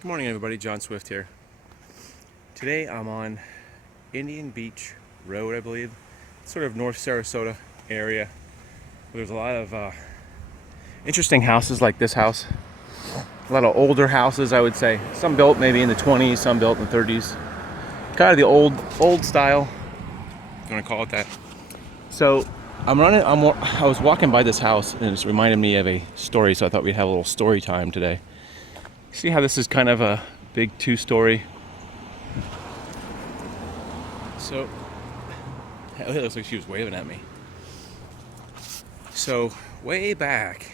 Good morning, everybody. John Swift here. Today I'm on Indian Beach Road, I believe, sort of North Sarasota area. There's a lot of interesting houses like this house. A lot of older houses, I would say. Some built maybe in the 20s, some built in the 30s. Kind of the old style, if you want to call it that. So I was walking by this house and it just reminded me of a story, so I thought we'd have a little story time today. See how this is kind of a big two-story. So, it looks like she was waving at me. So, way back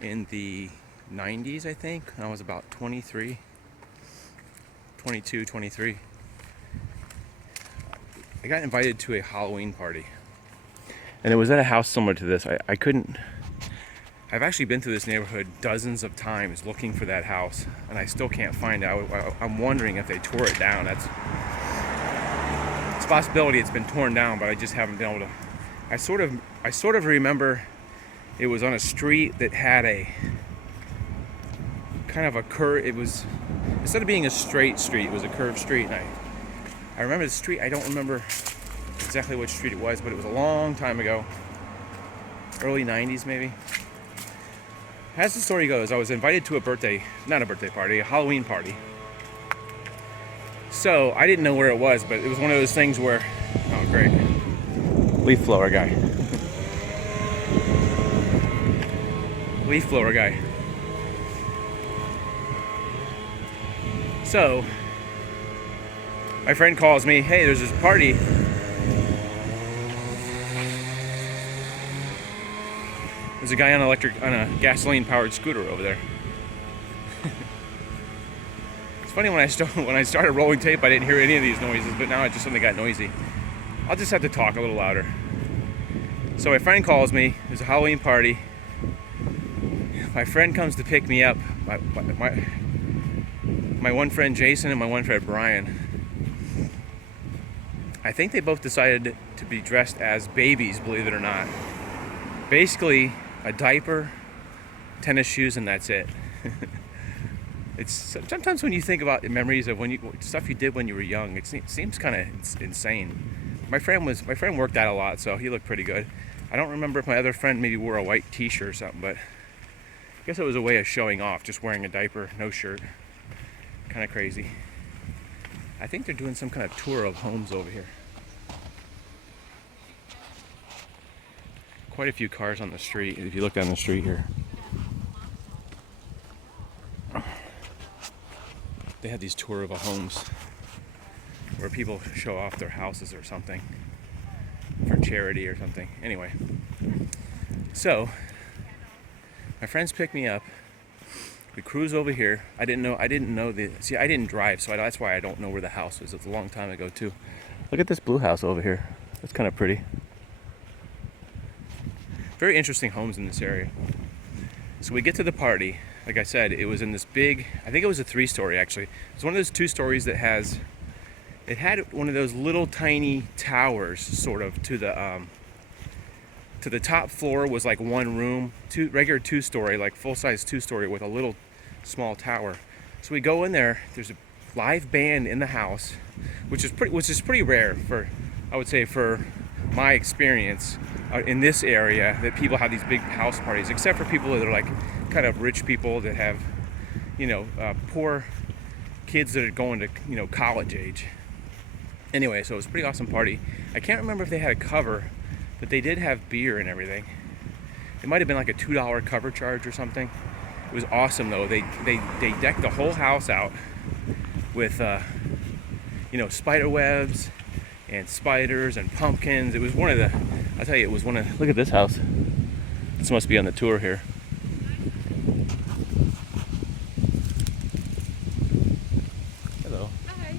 in the 90s, I think, when I was about 22, 23, I got invited to a Halloween party. And it was at a house similar to this. I've actually been through this neighborhood dozens of times looking for that house, and I still can't find it. I'm wondering if they tore it down. It's a possibility it's been torn down, but I just haven't been able to. I sort of remember it was on a street that had a kind of a curve. It was, instead of being a straight street, it was a curved street, and I remember the street. I don't remember exactly which street it was, but it was a long time ago, early 90s maybe. As the story goes, I was invited to a Halloween party. So I didn't know where it was, but it was one of those things where, oh great, leaf blower guy. So my friend calls me, hey, there's this party. There's a guy on a gasoline-powered scooter over there. It's funny, when I started rolling tape, I didn't hear any of these noises, but now it just suddenly got noisy. I'll just have to talk a little louder. So my friend calls me. There's a Halloween party. My friend comes to pick me up. My one friend Jason and my one friend Brian. I think they both decided to be dressed as babies, believe it or not. Basically, a diaper, tennis shoes, and that's it. It's sometimes when you think about the memories of stuff you did when you were young, it seems kind of insane. My friend worked out a lot, so he looked pretty good. I don't remember if my other friend maybe wore a white t-shirt or something, but I guess it was a way of showing off, just wearing a diaper, no shirt. Kind of crazy. I think they're doing some kind of tour of homes over here. Quite a few cars on the street, if you look down the street here. They have these tour of homes where people show off their houses or something for charity or something. Anyway, so my friends pick me up. We cruise over here. I didn't know I didn't drive, so that's why I don't know where the house was. It's a long time ago too. Look at this blue house over here. That's kind of pretty. Very interesting homes in this area. So we get to the party. Like I said, it was in this big, I think it was a 3-story actually. It's one of those 2 stories that it had one of those little tiny towers sort of to the top floor was like one room, regular 2-story, like full-size 2-story with a little small tower. So we go in there, there's a live band in the house, which is pretty rare I would say for my experience in this area, that people have these big house parties, except for people that are like kind of rich people that have, poor kids that are going to, college age. Anyway, so it was a pretty awesome party. I can't remember if they had a cover, but they did have beer and everything. It might have been like a $2 cover charge or something. It was awesome though. They decked the whole house out with, spider webs and spiders and pumpkins. It was look at this house. This must be on the tour here. Hello. Hi.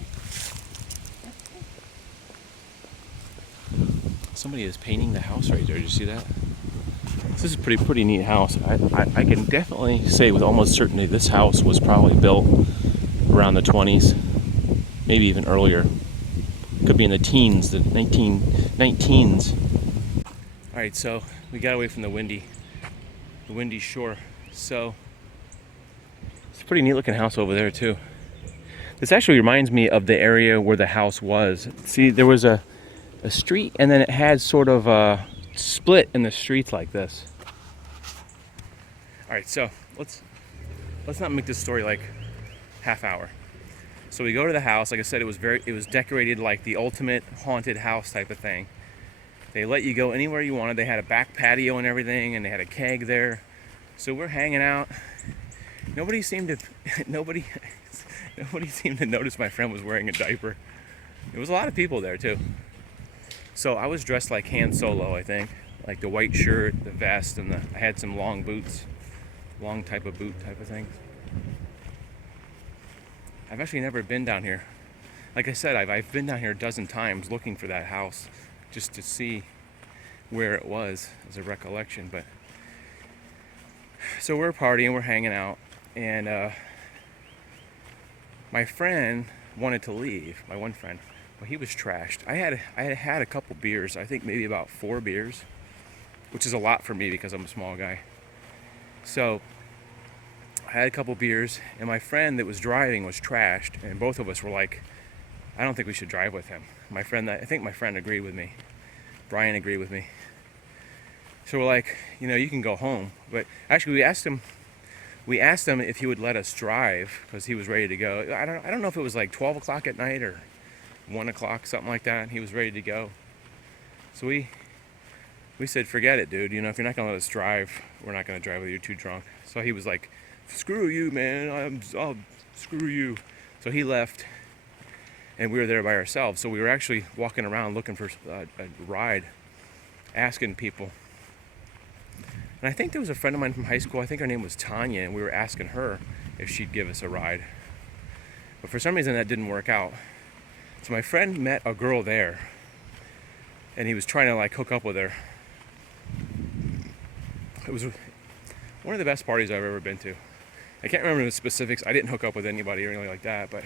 Somebody is painting the house right there. Did you see that? This is a pretty neat house. I can definitely say with almost certainty this house was probably built around the 20s, maybe even earlier. Could be in the teens, the 1919s. All right, so we got away from the windy shore. So It's a pretty neat looking house over there too. This actually reminds me of the area where the house was. See, there was a street, and then it had sort of a split in the streets like this. All right, so let's not make this story like half hour. So we go to the house. Like I said, it was decorated like the ultimate haunted house type of thing. They let you go anywhere you wanted. They had a back patio and everything, and they had a keg there. So we're hanging out. Nobody seemed to notice my friend was wearing a diaper. There was a lot of people there too. So I was dressed like Han Solo, I think, like the white shirt, the vest, and I had some long boots, long type of boot type of things. I've actually never been down here. Like I said, I've been down here a dozen times looking for that house, just to see where it was as a recollection. But so we're partying, we're hanging out, and my friend wanted to leave. My one friend, well, he was trashed. I had a couple beers. I think maybe about 4 beers, which is a lot for me because I'm a small guy. So I had a couple beers, and my friend that was driving was trashed, and both of us were like, I don't think we should drive with him. I think my friend agreed with me. Brian agreed with me. So we're like, you can go home. But actually, we asked him if he would let us drive because he was ready to go. I don't know if it was like 12 o'clock at night or 1 o'clock, something like that. He was ready to go. So we said, forget it, dude. If you're not gonna let us drive, we're not gonna drive with you. You're too drunk. So he was like, screw you, man. I'll screw you. So he left, and we were there by ourselves. So we were actually walking around looking for a ride, asking people. And I think there was a friend of mine from high school. I think her name was Tanya, and we were asking her if she'd give us a ride. But for some reason, that didn't work out. So my friend met a girl there, and he was trying to like hook up with her. It was one of the best parties I've ever been to. I can't remember the specifics. I didn't hook up with anybody or anything like that, but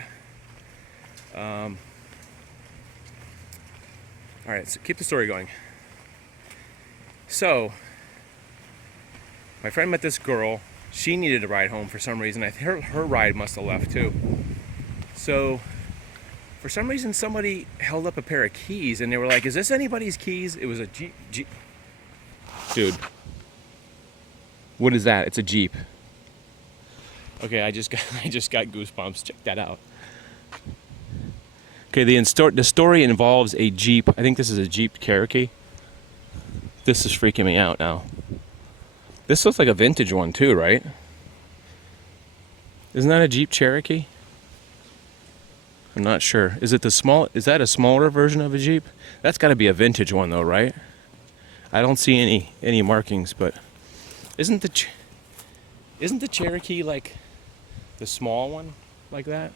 all right, so keep the story going. So my friend met this girl. She needed a ride home for some reason. I think her ride must have left too. So for some reason, somebody held up a pair of keys, and they were like, is this anybody's keys? It was a Jeep. Dude, what is that? It's a Jeep. Okay, I just got goosebumps. Check that out. Okay, the story involves a Jeep. I think this is a Jeep Cherokee. This is freaking me out now. This looks like a vintage one too, right? Isn't that a Jeep Cherokee? I'm not sure. Is that a smaller version of a Jeep? That's got to be a vintage one though, right? I don't see any markings, but isn't the Cherokee like the small one like that?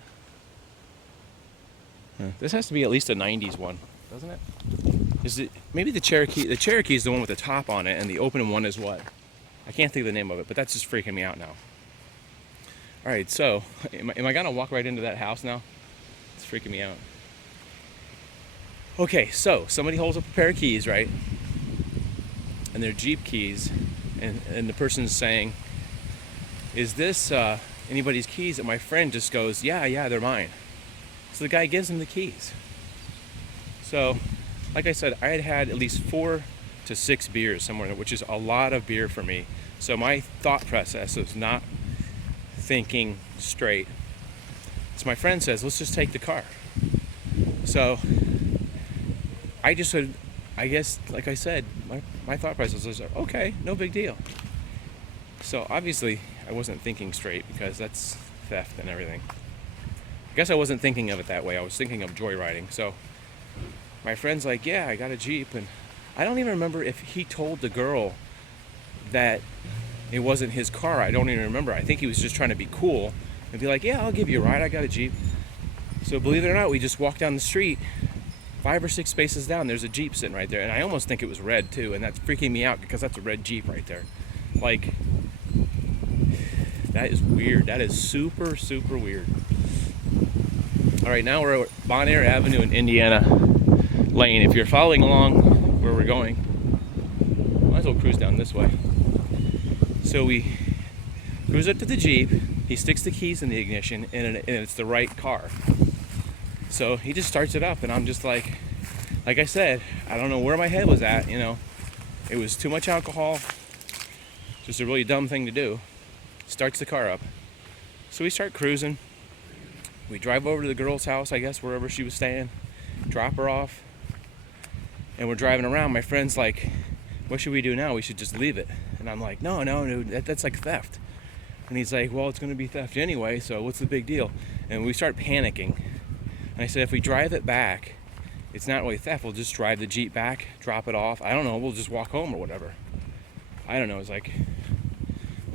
This has to be at least a 90s one, doesn't it? Is it maybe the Cherokee? The Cherokee is the one with the top on it, and the open one is what? I can't think of the name of it, but that's just freaking me out now. All right, so am I gonna walk right into that house now? It's freaking me out. Okay, so somebody holds up a pair of keys, right? And they're Jeep keys, and the person's saying, is this anybody's keys? And my friend just goes, yeah, they're mine. So the guy gives him the keys. So, like I said, I had at least 4 to 6 beers somewhere, which is a lot of beer for me. So my thought process was not thinking straight. So my friend says, let's just take the car. So I just said, I guess, like I said, my thought process was, okay, no big deal. So obviously I wasn't thinking straight because that's theft and everything. I guess I wasn't thinking of it that way. I was thinking of joyriding. So my friend's like, yeah, I got a Jeep. And I don't even remember if he told the girl that it wasn't his car. I don't even remember. I think he was just trying to be cool and be like, yeah, I'll give you a ride. I got a Jeep. So believe it or not, we just walked down the street. 5 or 6 spaces down, there's a Jeep sitting right there. And I almost think it was red too. And that's freaking me out because that's a red Jeep right there. Like, that is weird. That is super, super weird. All right, now we're at Bon Air Avenue in Indiana Lane. If you're following along where we're going, might as well cruise down this way. So we Cruise up to the Jeep. He sticks the keys in the ignition, and it's the right car. So he just starts it up, and I'm just like I said, I don't know where my head was at. It was too much alcohol. Just a really dumb thing to do. Starts the car up. So we start cruising. We drive over to the girl's house, I guess, wherever she was staying. Drop her off. And we're driving around. My friend's like, what should we do now? We should just leave it. And I'm like, no, dude, that's like theft. And he's like, well, it's going to be theft anyway, so what's the big deal? And we start panicking. And I said, if we drive it back, it's not really theft. We'll just drive the Jeep back, drop it off. I don't know. We'll just walk home or whatever. I don't know. It's like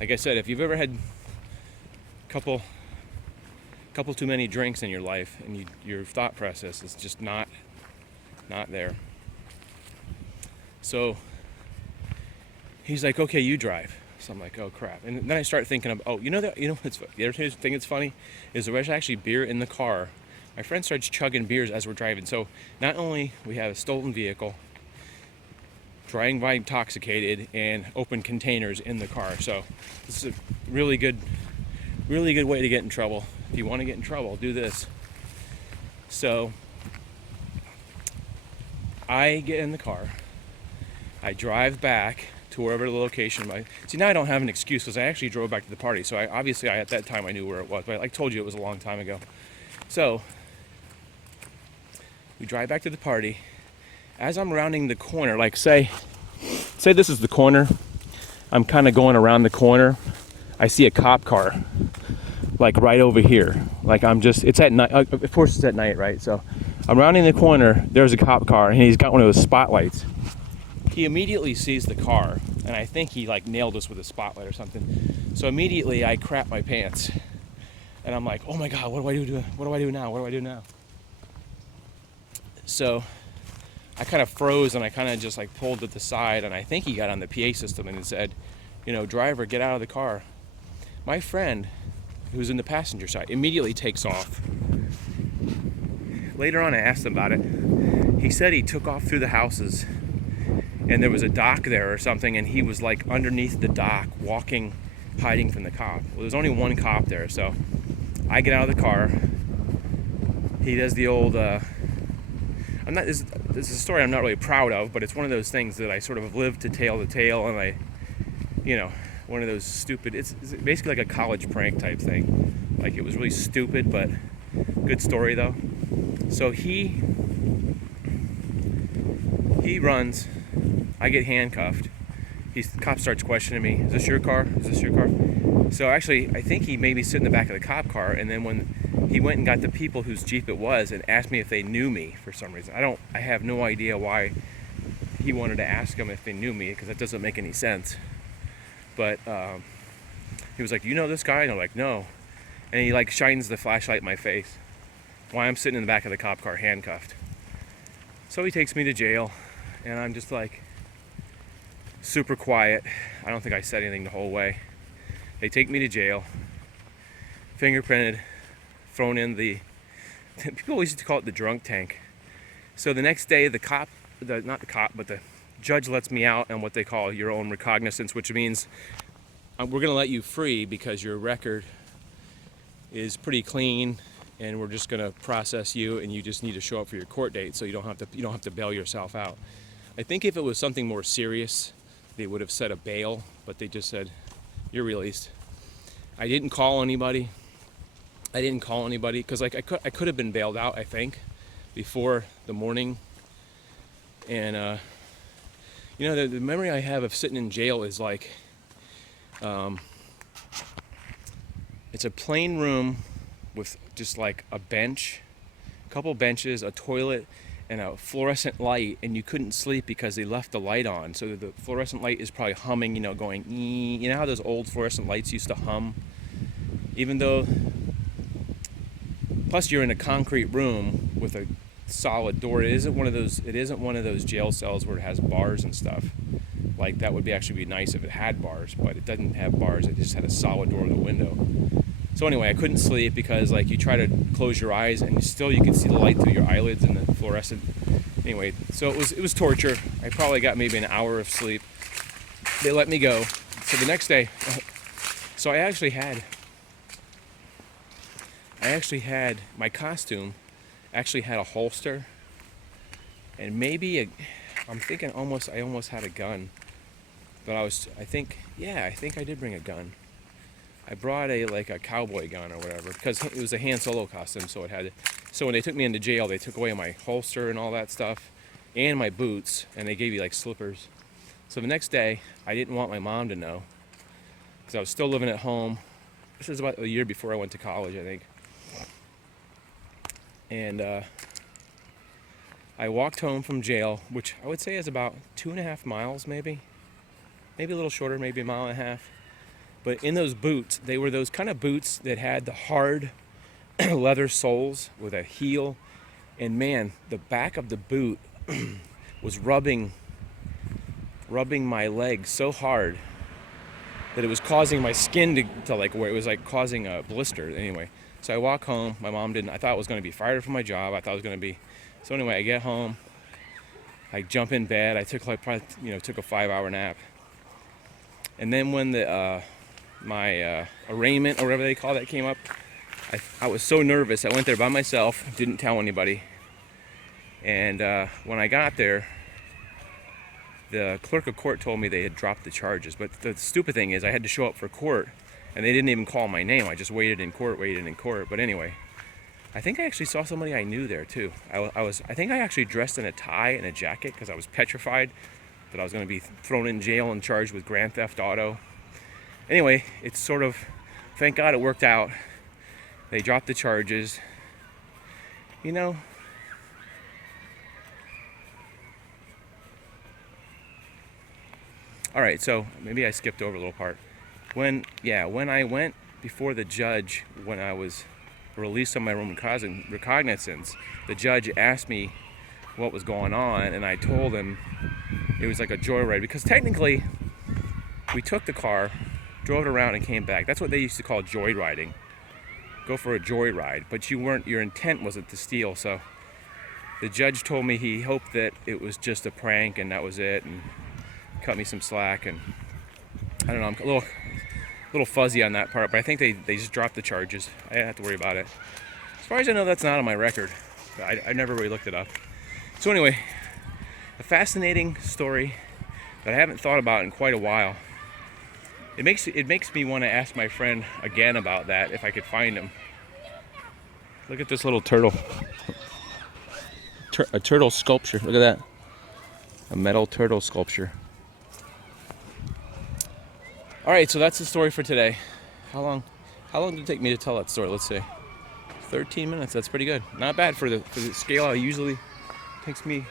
I said, if you've ever had a couple too many drinks in your life and your thought process is just not there. So he's like, okay, you drive. So I'm like, oh crap. And then I start thinking of, the other thing that's funny is there was actually beer in the car. My friend starts chugging beers as we're driving. So not only we have a stolen vehicle, driving by intoxicated, and open containers in the car. So this is a really good way to get in trouble. If you want to get in trouble, do this. So I get in the car. I drive back to wherever the location was. See, now I don't have an excuse because I actually drove back to the party. So at that time I knew where it was. But I told you it was a long time ago. So we drive back to the party. As I'm rounding the corner, like say this is the corner. I'm kind of going around the corner. I see a cop car, like right over here. It's at night. Of course it's at night, right? So I'm rounding the corner. There's a cop car, and he's got one of those spotlights. He immediately sees the car, and I think he nailed us with a spotlight or something. So immediately I crap my pants, and I'm like, oh my God, what do I do? What do I do now? What do I do now? So I kind of froze, and I kind of just pulled to the side, and I think he got on the PA system and said, driver, get out of the car. My friend, who's in the passenger side, immediately takes off. Later on, I asked him about it. He said he took off through the houses, and there was a dock there or something, and he was underneath the dock, walking, hiding from the cop. Well, there's only one cop there, so I get out of the car. He does the old, this is a story I'm not really proud of, but it's one of those things that I sort of lived to tell, and one of those stupid, it's basically like a college prank type thing. It was really stupid, but good story though. So he runs, I get handcuffed. The cop starts questioning me. Is this your car? Is this your car? So actually, I think he made me sit in the back of the cop car, and then when he went and got the people whose Jeep it was and asked me if they knew me for some reason. I have no idea why he wanted to ask them if they knew me, because that doesn't make any sense. But he was like, do you know this guy? And I'm like, no. And he shines the flashlight in my face while I'm sitting in the back of the cop car handcuffed. So he takes me to jail, and I'm just super quiet. I don't think I said anything the whole way. They take me to jail, fingerprinted, thrown in the, people always used to call it the drunk tank. So the next day, the judge lets me out on what they call your own recognizance, which means we're going to let you free because your record is pretty clean, and we're just going to process you, and you just need to show up for your court date, so you don't have to bail yourself out. I think if it was something more serious, they would have set a bail, but they just said you're released. I didn't call anybody because I could have been bailed out, I think, before the morning. And the memory I have of sitting in jail is it's a plain room with just a bench, a couple benches, a toilet, and a fluorescent light, and you couldn't sleep because they left the light on. So the fluorescent light is probably humming, going, ee. You know how those old fluorescent lights used to hum? Even though, plus you're in a concrete room with a solid door. It isn't one of those jail cells where it has bars and stuff. That would actually be nice if it had bars, but it doesn't have bars. It just had a solid door in the window. So anyway, I couldn't sleep because you try to close your eyes and still you can see the light through your eyelids and the fluorescent. Anyway, so it was torture. I probably got maybe an hour of sleep. They let me go. So the next day, So I actually had my costume actually had a holster, and maybe I'm thinking I almost had a gun, but I think I did bring a gun. I brought like a cowboy gun or whatever, because it was a Han Solo costume, so so when they took me into jail, they took away my holster and all that stuff, and my boots, and they gave you like slippers. So the next day, I didn't want my mom to know, because I was still living at home. This was about a year before I went to college, I think. And I walked home from jail, which I would say is about 2.5 miles, maybe a little shorter, maybe 1.5 miles. But in those boots, they were those kind of boots that had the hard leather soles with a heel. And man, the back of the boot was rubbing my leg so hard that it was causing my skin to like where it was like causing a blister. Anyway, so I walk home. My mom didn't. I thought I was going to be fired from my job. I thought I was going to be. So anyway, I get home. I jump in bed. I took took a 5-hour nap. And then when my arraignment or whatever they call that came up, I was so nervous. I went there by myself. Didn't tell anybody. And when I got there, the clerk of court told me they had dropped the charges. But the stupid thing is I had to show up for court, and they didn't even call my name. I just waited in court. But anyway, I think I actually saw somebody I knew there too. I think I actually dressed in a tie and a jacket because I was petrified that I was going to be thrown in jail and charged with Grand Theft Auto. Anyway, it's sort of, thank God it worked out. They dropped the charges. You know, all right, so maybe I skipped over a little part. When I went before the judge, when I was released on my own recognizance, the judge asked me what was going on, and I told him it was like a joyride, because technically we took the car, drove it around, and came back. That's what they used to call joyriding. Go for a joyride, but your intent wasn't to steal. So the judge told me he hoped that it was just a prank and that was it, and cut me some slack. And I don't know, I'm a little fuzzy on that part, but I think they just dropped the charges. I didn't have to worry about it. As far as I know, that's not on my record. I never really looked it up. So anyway, a fascinating story that I haven't thought about in quite a while. It makes me want to ask my friend again about that if I could find him. Look at this little turtle. A turtle sculpture. Look at that. A metal turtle sculpture. All right, so that's the story for today. How long did it take me to tell that story? Let's see. 13 minutes. That's pretty good. Not bad for the scale. It usually takes me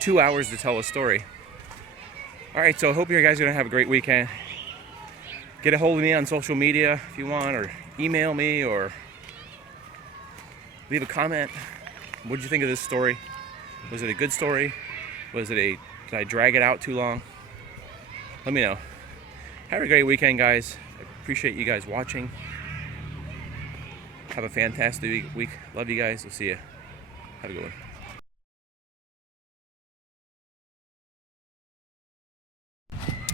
2 hours to tell a story. All right, so I hope you guys are gonna have a great weekend. Get a hold of me on social media if you want, or email me, or leave a comment. What did you think of this story? Was it a good story? Did I drag it out too long? Let me know. Have a great weekend, guys. I appreciate you guys watching. Have a fantastic week. Love you guys. We'll see you. Have a good one.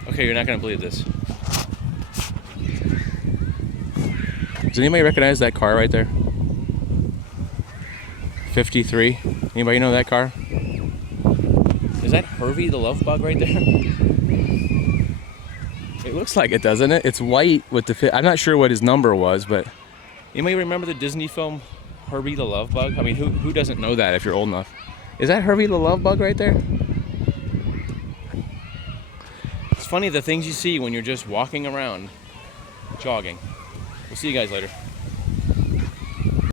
Okay, you're not gonna believe this. Does anybody recognize that car right there? 53. Anybody know that car? Is that Herbie the Love Bug right there? It looks like it, doesn't it? It's white with the I'm not sure what his number was, but anybody remember the Disney film Herbie the Love Bug? I mean, who doesn't know that if you're old enough? Is that Herbie the Love Bug right there? It's funny the things you see when you're just walking around, jogging. We'll see you guys later.